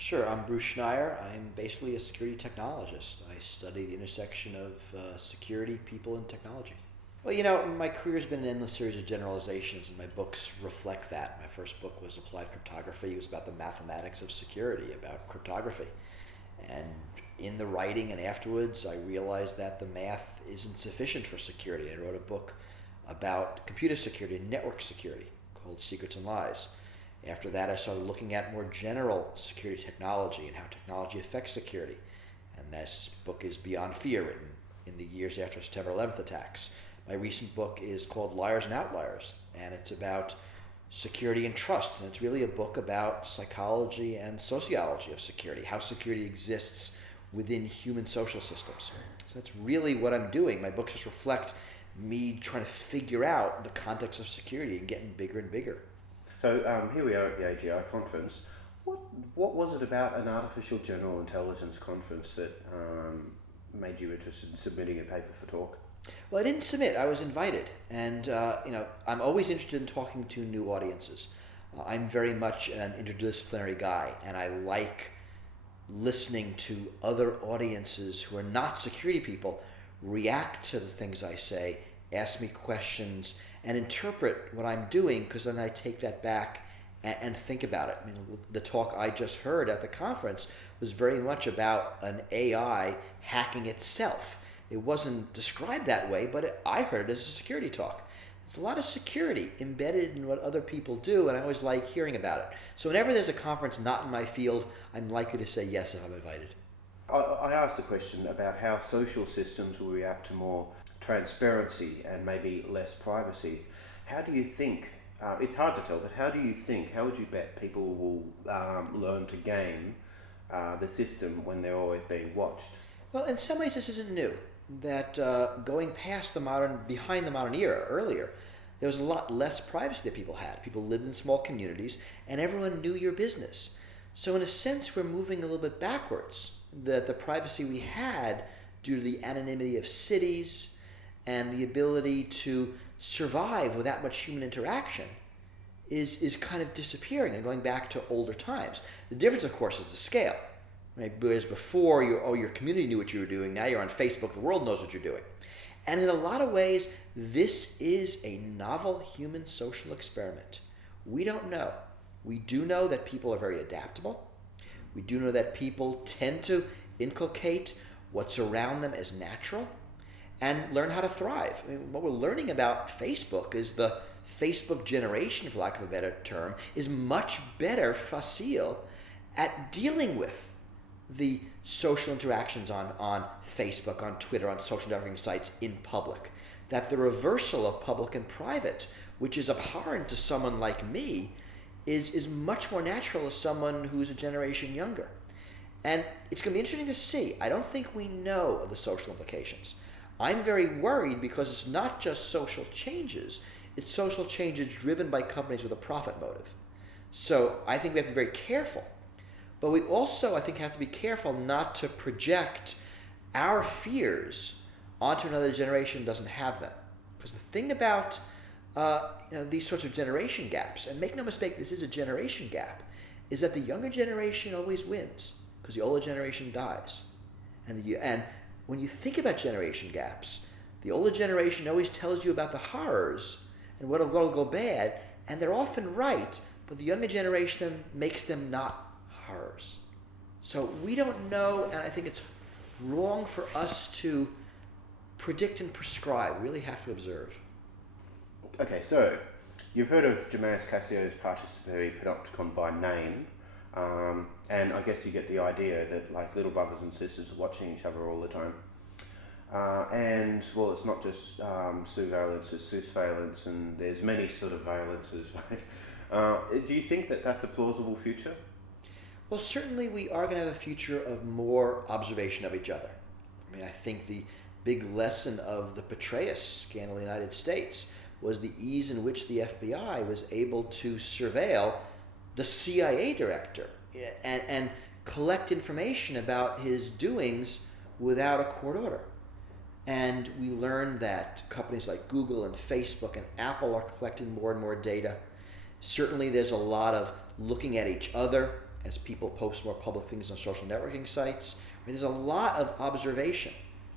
Sure, I'm Bruce Schneier. I'm basically a security technologist. I study the intersection of security, people, and technology. Well, my career has been an endless series of generalizations, and my books reflect that. My first book was Applied Cryptography. It was about the mathematics of security, about cryptography. And in the writing and afterwards, I realized that the math isn't sufficient for security. I wrote a book about computer security and network security called Secrets and Lies. After that, I started looking at more general security technology and how technology affects security. And this book is Beyond Fear, written in the years after September 11th attacks. My recent book is called Liars and Outliers, and it's about security and trust. And it's really a book about psychology and sociology of security, how security exists within human social systems. So that's really what I'm doing. My books just reflect me trying to figure out the context of security and getting bigger and bigger. So here we are at the AGI conference. What was it about an artificial general intelligence conference that made you interested in submitting a paper for talk? Well, I didn't submit. I was invited, and I'm always interested in talking to new audiences. I'm very much an interdisciplinary guy, and I like listening to other audiences who are not security people react to the things I say, ask me questions, and interpret what I'm doing, because then I take that back and think about it. I mean, the talk I just heard at the conference was very much about an AI hacking itself. It wasn't described that way, but I heard it as a security talk. There's a lot of security embedded in what other people do, and I always like hearing about it. So whenever there's a conference not in my field, I'm likely to say yes if I'm invited. I asked a question about how social systems will react to more transparency and maybe less privacy. How do you think, it's hard to tell, but how would you bet people will learn to game the system when they're always being watched? Well, in some ways this isn't new. That going past behind the modern era, earlier, there was a lot less privacy that people had. People lived in small communities and everyone knew your business. So in a sense, we're moving a little bit backwards. That the privacy we had due to the anonymity of cities and the ability to survive without much human interaction is kind of disappearing and going back to older times. The difference, of course, is the scale. Right? Whereas before, your community knew what you were doing. Now you're on Facebook, the world knows what you're doing. And in a lot of ways, this is a novel human social experiment. We don't know. We do know that people are very adaptable. We do know that people tend to inculcate what's around them as natural and learn how to thrive. I mean, what we're learning about Facebook is the Facebook generation, for lack of a better term, is much better, facile, at dealing with the social interactions on Facebook, on Twitter, on social networking sites in public. That the reversal of public and private, which is abhorrent to someone like me, is much more natural to someone who's a generation younger. And it's going to be interesting to see. I don't think we know of the social implications. I'm very worried because it's not just social changes, it's social changes driven by companies with a profit motive. So I think we have to be very careful. But we also, I think, have to be careful not to project our fears onto another generation who doesn't have them. Because the thing about these sorts of generation gaps, and make no mistake, this is a generation gap, is that the younger generation always wins because the older generation dies. And when you think about generation gaps, the older generation always tells you about the horrors and what'll go bad, and they're often right, but the younger generation makes them not horrors. So we don't know, and I think it's wrong for us to predict and prescribe. We really have to observe. Okay, so you've heard of Germaeus Cassio's participatory panopticon by name, and I guess you get the idea that like little brothers and sisters are watching each other all the time. And well, it's not just surveillance, it's surveillance, and there's many sort of valences, right? Do you think that that's a plausible future? Well, certainly we are going to have a future of more observation of each other. I mean, I think the big lesson of the Petraeus scandal in the United States was the ease in which the FBI was able to surveil the CIA director and collect information about his doings without a court order. And we learned that companies like Google and Facebook and Apple are collecting more and more data. Certainly there's a lot of looking at each other as people post more public things on social networking sites. There's a lot of observation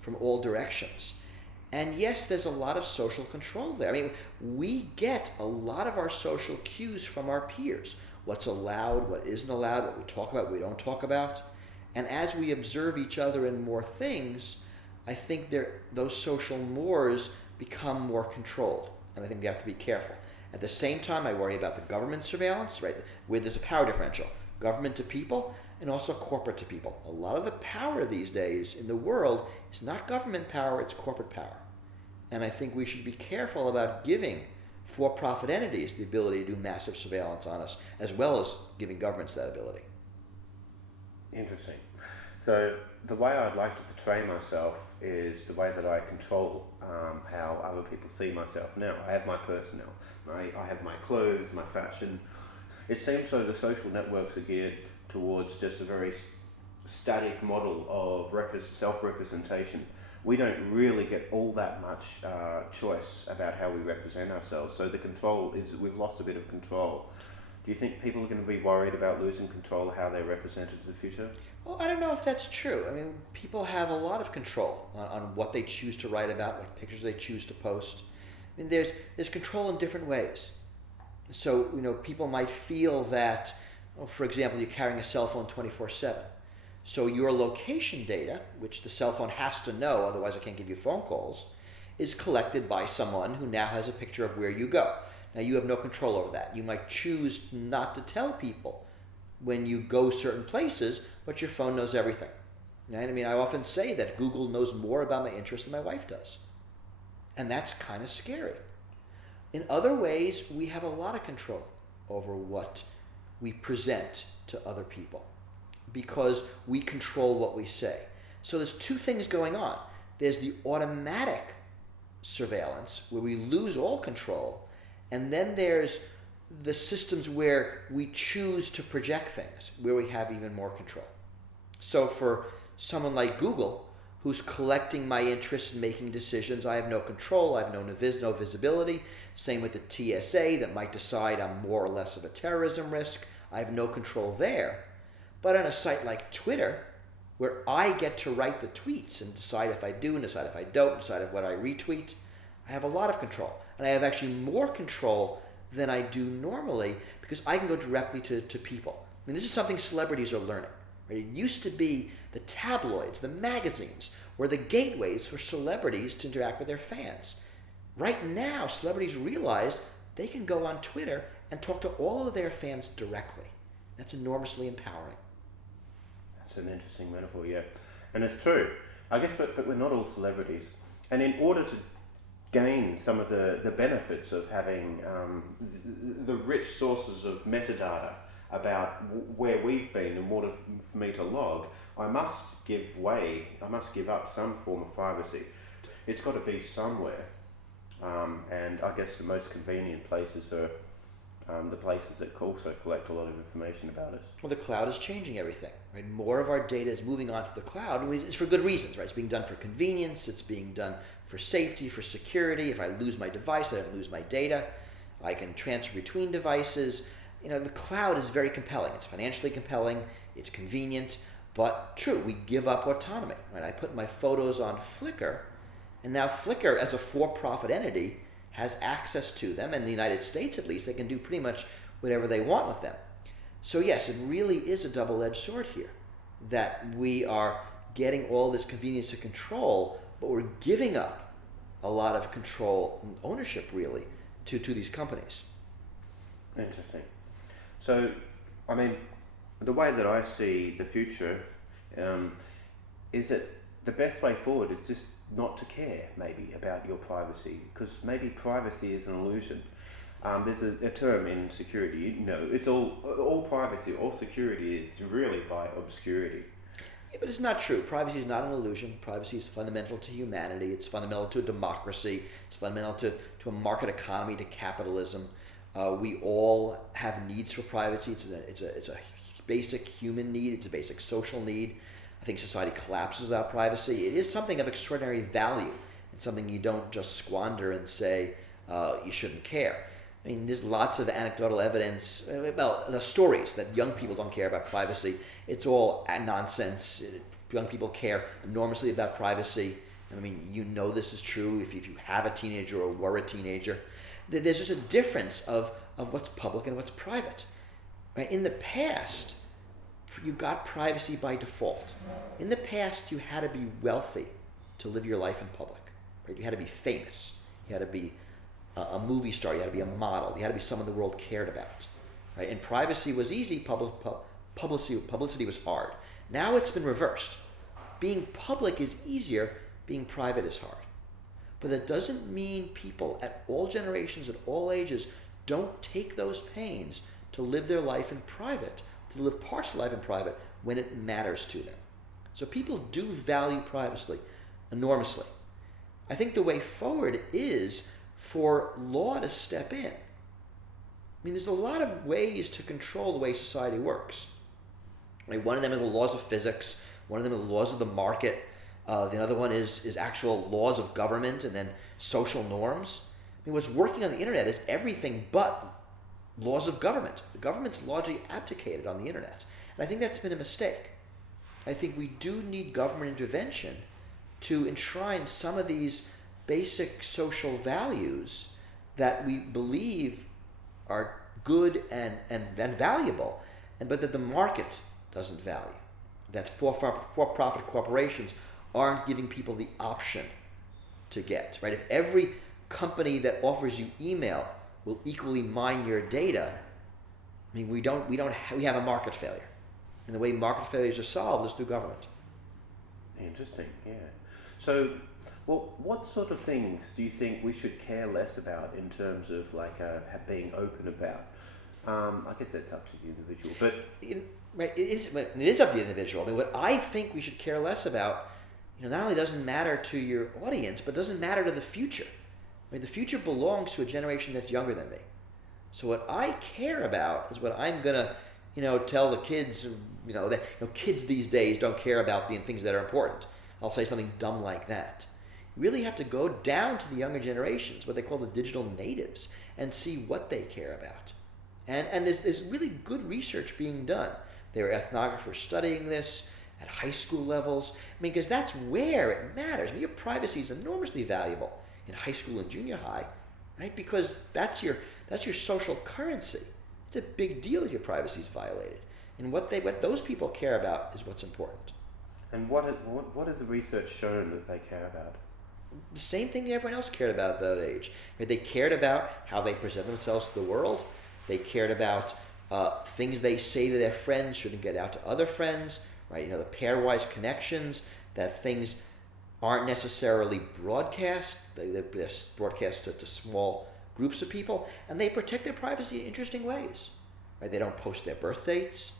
from all directions. And yes, there's a lot of social control there. I mean, we get a lot of our social cues from our peers. What's allowed, what isn't allowed, what we talk about, what we don't talk about. And as we observe each other in more things, I think those social mores become more controlled. And I think we have to be careful. At the same time, I worry about the government surveillance, right, where there's a power differential. Government to people and also corporate to people. A lot of the power these days in the world is not government power, it's corporate power. And I think we should be careful about giving for-profit entities the ability to do massive surveillance on us, as well as giving governments that ability. Interesting. So the way I'd like to portray myself is the way that I control how other people see myself now. I have my personnel, I have my clothes, my fashion. It seems so the social networks are geared towards just a very static model of self-representation. We don't really get all that much choice about how we represent ourselves. So the control is, we've lost a bit of control. Do you think people are going to be worried about losing control of how they're represented in the future? Well, I don't know if that's true. I mean, people have a lot of control on what they choose to write about, what pictures they choose to post. I mean, there's control in different ways. So, people might feel that, for example, you're carrying a cell phone 24/7. So your location data, which the cell phone has to know, otherwise I can't give you phone calls, is collected by someone who now has a picture of where you go. Now you have no control over that. You might choose not to tell people when you go certain places, but your phone knows everything. Right? I mean, I often say that Google knows more about my interests than my wife does. And that's kind of scary. In other ways, we have a lot of control over what we present to other people, because we control what we say. So there's two things going on. There's the automatic surveillance where we lose all control, and then there's the systems where we choose to project things, where we have even more control. So for someone like Google, who's collecting my interests and making decisions, I have no control, I have no visibility. Same with the TSA that might decide I'm more or less of a terrorism risk. I have no control there. But on a site like Twitter, where I get to write the tweets and decide if I do and decide if I don't, decide what I retweet, I have a lot of control. And I have actually more control than I do normally because I can go directly to people. I mean, this is something celebrities are learning. Right? It used to be the tabloids, the magazines, were the gateways for celebrities to interact with their fans. Right now, celebrities realize they can go on Twitter and talk to all of their fans directly. That's enormously empowering. That's an interesting metaphor, yeah. And it's true. I guess, but we're not all celebrities. And in order to gain some of the benefits of having the rich sources of metadata about where we've been in order for me to log, I must give up some form of privacy. It's got to be somewhere. And I guess the most convenient places are the places that also collect a lot of information about us. Well, the cloud is changing everything, right? More of our data is moving onto the cloud. I mean, it's for good reasons, right? It's being done for convenience. It's being done for safety, for security. If I lose my device, I don't lose my data. I can transfer between devices. The cloud is very compelling. It's financially compelling. It's convenient. But true, we give up autonomy, right? I put my photos on Flickr, and now Flickr, as a for-profit entity, has access to them. In the United States, at least, they can do pretty much whatever they want with them. So yes, it really is a double-edged sword here, that we are getting all this convenience to control, but we're giving up a lot of control and ownership, really, to these companies. Interesting. So, I mean, the way that I see the future is that the best way forward is just not to care, maybe, about your privacy, because maybe privacy is an illusion. There's a term in security, it's all privacy, all security is really by obscurity. Yeah, but it's not true. Privacy is not an illusion. Privacy is fundamental to humanity. It's fundamental to a democracy. It's fundamental to a market economy, to capitalism. We all have needs for privacy. It's a basic human need. It's a basic social need. I think society collapses without privacy. It is something of extraordinary value. It's something you don't just squander and say you shouldn't care. I mean, there's lots of anecdotal evidence, well, the stories that young people don't care about privacy. It's all nonsense. Young people care enormously about privacy. I mean, you know this is true if you have a teenager or were a teenager. There's just a difference of what's public and what's private. Right? In the past, you got privacy by default. In the past, you had to be wealthy to live your life in public. Right? You had to be famous. You had to be a movie star. You had to be a model. You had to be someone the world cared about. Right? And privacy was easy. Publicity was hard. Now it's been reversed. Being public is easier. Being private is hard. But that doesn't mean people at all generations, at all ages, don't take those pains to live their life in private, to live parts of life in private when it matters to them. So people do value privacy enormously. I think the way forward is for law to step in. I mean, there's a lot of ways to control the way society works. Right? One of them is the laws of physics. One of them is the laws of the market. The other one is actual laws of government and then social norms. I mean, what's working on the internet is everything but laws of government. The government's largely abdicated on the internet. And I think that's been a mistake. I think we do need government intervention to enshrine some of these basic social values that we believe are good and valuable, but that the market doesn't value. That for-profit corporations aren't giving people the option to get, right? If every company that offers you email will equally mine your data, I mean, we have a market failure. And the way market failures are solved is through government. Interesting, yeah. So, well, what sort of things do you think we should care less about in terms of being open about? I guess that's up to the individual, but right, it is up to the individual. I mean, what I think we should care less about, not only doesn't matter to your audience, but doesn't matter to the future. I mean, the future belongs to a generation that's younger than me. So what I care about is what I'm gonna, tell the kids. That kids these days don't care about the things that are important. I'll say something dumb like that. You really have to go down to the younger generations, what they call the digital natives, and see what they care about. And there's really good research being done. There are ethnographers studying this at high school levels. I mean, because that's where it matters. I mean, your privacy is enormously valuable in high school and junior high, right? Because that's your social currency. It's a big deal if your privacy is violated. And what those people care about is what's important. And what has the research shown that they care about? The same thing everyone else cared about at that age. Right? They cared about how they present themselves to the world. They cared about things they say to their friends shouldn't get out to other friends. Right? The pairwise connections, that things aren't necessarily broadcast. They're broadcast to small groups of people, and they protect their privacy in interesting ways. Right? They don't post their birth dates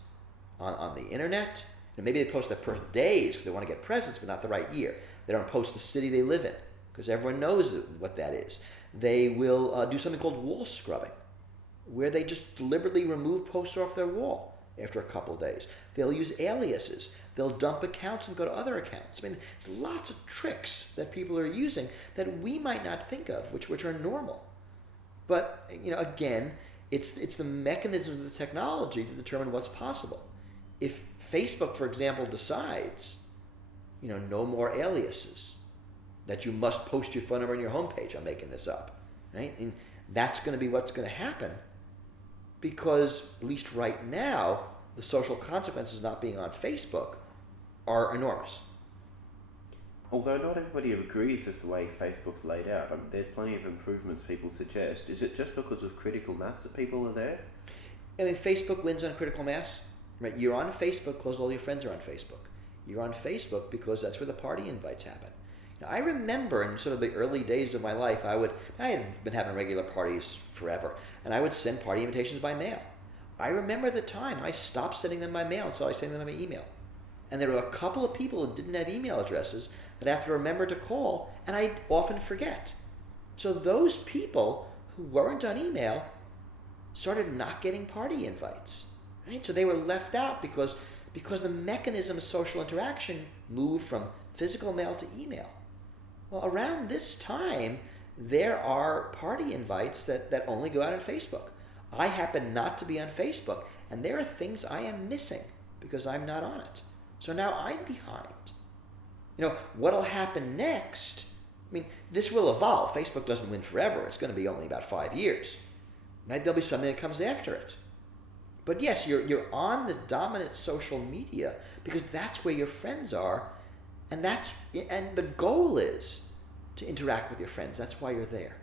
on the internet. Maybe they post their birthdays because they want to get presents, but not the right year. They don't post the city they live in because everyone knows what that is. They will do something called wall scrubbing, where they just deliberately remove posts off their wall after a couple of days. They'll use aliases. They'll dump accounts and go to other accounts. I mean, there's lots of tricks that people are using that we might not think of, which are normal. But, again, it's the mechanisms of the technology that determine what's possible. If Facebook, for example, decides, no more aliases, that you must post your phone number on your homepage, I'm making this up, right? And that's going to be what's going to happen because, at least right now, the social consequences of not being on Facebook are enormous. Although not everybody agrees with the way Facebook's laid out, there's plenty of improvements people suggest. Is it just because of critical mass that people are there? I mean, Facebook wins on critical mass. Right? You're on Facebook because all your friends are on Facebook. You're on Facebook because that's where the party invites happen. Now, I remember in sort of the early days of my life, I had been having regular parties forever, and I would send party invitations by mail. I remember the time I stopped sending them by mail and started sending them by email. And there were a couple of people who didn't have email addresses that I have to remember to call, and I often forget. So those people who weren't on email started not getting party invites. Right? So they were left out because the mechanism of social interaction moved from physical mail to email. Well, around this time, there are party invites that only go out on Facebook. I happen not to be on Facebook, and there are things I am missing because I'm not on it. So now I'm behind. What'll happen next? I mean, this will evolve. Facebook doesn't win forever. It's going to be only about 5 years. Maybe there'll be something that comes after it. But yes, you're on the dominant social media because that's where your friends are, and the goal is to interact with your friends. That's why you're there.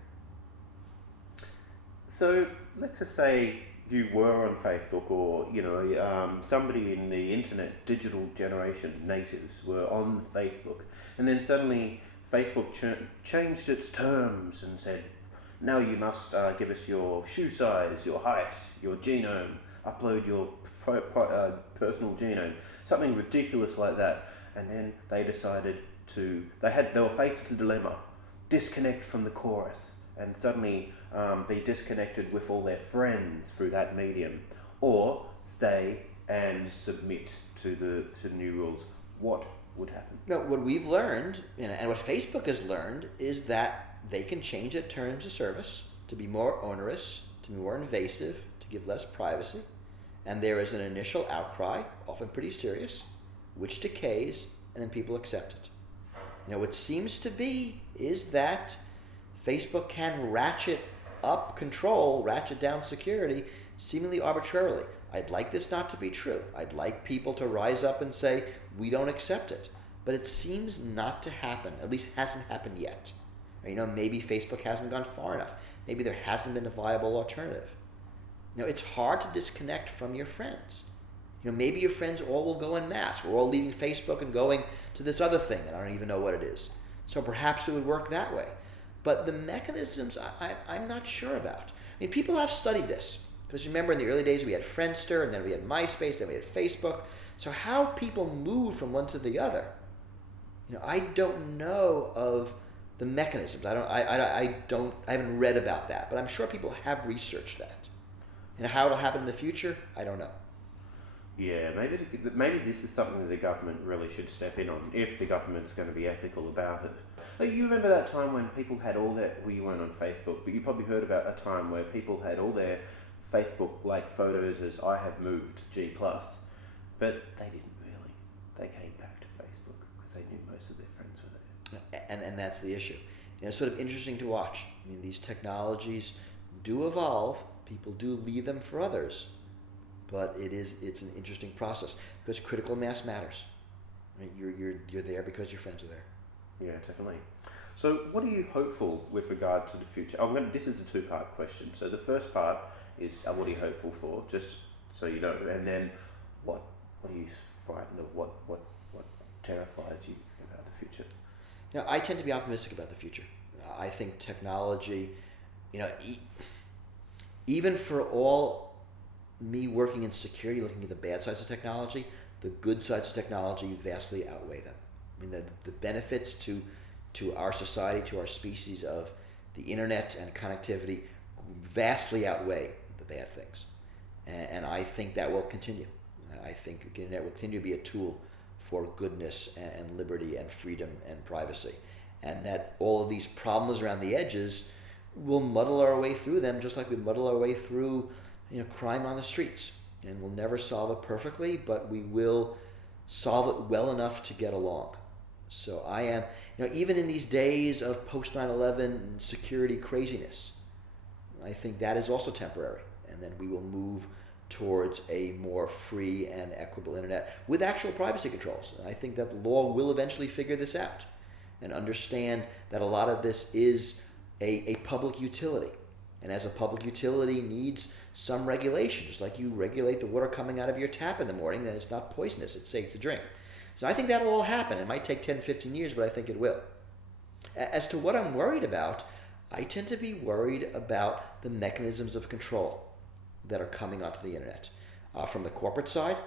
So let's just say you were on Facebook, or somebody in the internet digital generation natives were on Facebook, and then suddenly Facebook changed its terms and said, now you must give us your shoe size, your height, your genome, upload your personal genome, something ridiculous like that. And then they decided they were faced with the dilemma: disconnect from the chorus and suddenly be disconnected with all their friends through that medium, or stay and submit to the new rules. What would happen? No, what we've learned, and what Facebook has learned, is that they can change their terms of service to be more onerous, to be more invasive, to give less privacy, and there is an initial outcry, often pretty serious, which decays, and then people accept it. What seems to be is that Facebook can ratchet up control, ratchet down security, seemingly arbitrarily. I'd like this not to be true. I'd like people to rise up and say, we don't accept it. But it seems not to happen, at least hasn't happened yet. Maybe Facebook hasn't gone far enough. Maybe there hasn't been a viable alternative. It's hard to disconnect from your friends. Maybe your friends all will go en masse. We're all leaving Facebook and going to this other thing, and I don't even know what it is. So perhaps it would work that way. But the mechanisms, I'm not sure about. People have studied this. Because remember, in the early days, we had Friendster, and then we had MySpace, then we had Facebook. So how people move from one to the other, I don't know of the mechanisms. I haven't read about that, but I'm sure people have researched that. How it'll happen in the future, I don't know. Yeah, maybe this is something that the government really should step in on, if the government's going to be ethical about it. You remember that time when people had all their, well, you weren't on Facebook, but you probably heard about a time where people had all their Facebook-like photos as "I have moved G+," but they didn't really. They came back to Facebook because they knew most of their friends were there. And that's the issue. It's sort of interesting to watch. These technologies do evolve. People do leave them for others. But it's an interesting process because critical mass matters. You're there because your friends are there. Yeah, definitely. So what are you hopeful with regard to the future? This is a two-part question. So the first part is what are you hopeful for, just so you know, and then what are you frightened of? What terrifies you about the future? I tend to be optimistic about the future. I think technology, even for all me working in security, looking at the bad sides of technology, the good sides of technology vastly outweigh them. The benefits to our society, to our species of the internet and connectivity vastly outweigh the bad things. And I think that will continue. I think the internet will continue to be a tool for goodness and liberty and freedom and privacy. And that all of these problems around the edges will muddle our way through them just like we muddle our way through crime on the streets. And we'll never solve it perfectly, but we will solve it well enough to get along. So I am, even in these days of post 9/11 security craziness, I think that is also temporary. And then we will move towards a more free and equitable internet with actual privacy controls. And I think that the law will eventually figure this out and understand that a lot of this is a public utility. And as a public utility needs some regulation, just like you regulate the water coming out of your tap in the morning, then it's not poisonous, it's safe to drink. So I think that'll all happen. It might take 10, 15 years, but I think it will. As to what I'm worried about, I tend to be worried about the mechanisms of control that are coming onto the internet. From the corporate side,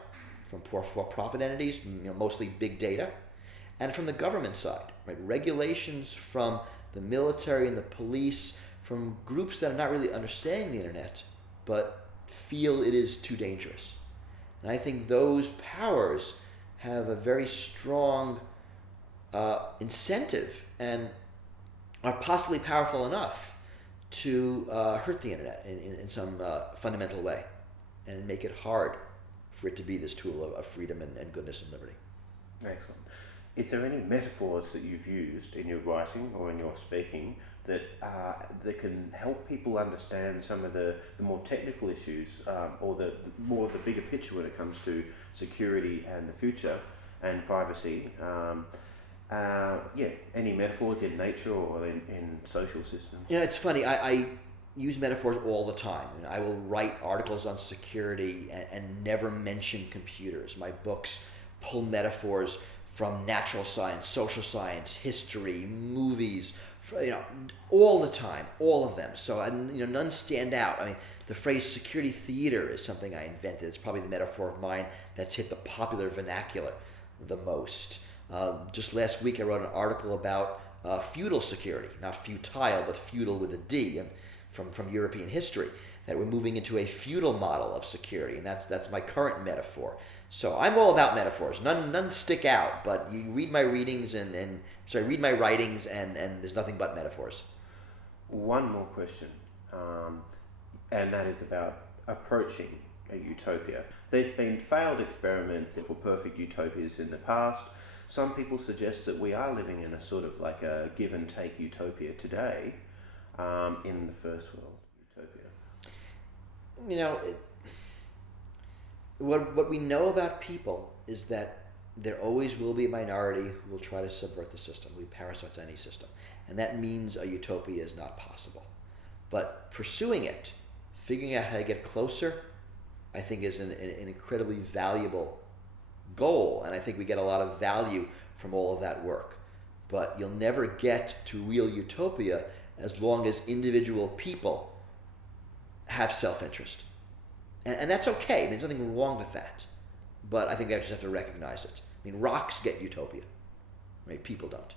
from for-profit entities, mostly big data, and from the government side, right? Regulations from the military and the police, from groups that are not really understanding the internet, but feel it is too dangerous. And I think those powers have a very strong incentive and are possibly powerful enough to hurt the internet in some fundamental way and make it hard for it to be this tool of freedom and goodness and liberty. Excellent. Is there any metaphors that you've used in your writing or in your speaking that can help people understand some of the more technical issues or the bigger picture when it comes to security and the future and privacy? Any metaphors in nature or in social systems? It's funny. I use metaphors all the time. I will write articles on security and never mention computers. My books pull metaphors from natural science, social science, history, movies, all the time, all of them. So none stand out. I mean, the phrase security theater is something I invented. It's probably the metaphor of mine that's hit the popular vernacular the most. Just last week I wrote an article about feudal security, not futile, but feudal with a D, from European history, that we're moving into a feudal model of security, and that's my current metaphor. So I'm all about metaphors. None stick out, but you read my readings read my writings, and there's nothing but metaphors. One more question, and that is about approaching a utopia. There's been failed experiments for perfect utopias in the past. Some people suggest that we are living in a sort of like a give and take utopia today, in the first world utopia. What we know about people is that there always will be a minority who will try to subvert the system, will be parasites to any system. And that means a utopia is not possible. But pursuing it, figuring out how to get closer, I think is an incredibly valuable goal. And I think we get a lot of value from all of that work. But you'll never get to real utopia as long as individual people have self-interest. And that's okay. There's nothing wrong with that. But I think I just have to recognize it. I mean, rocks get utopia, right? People don't.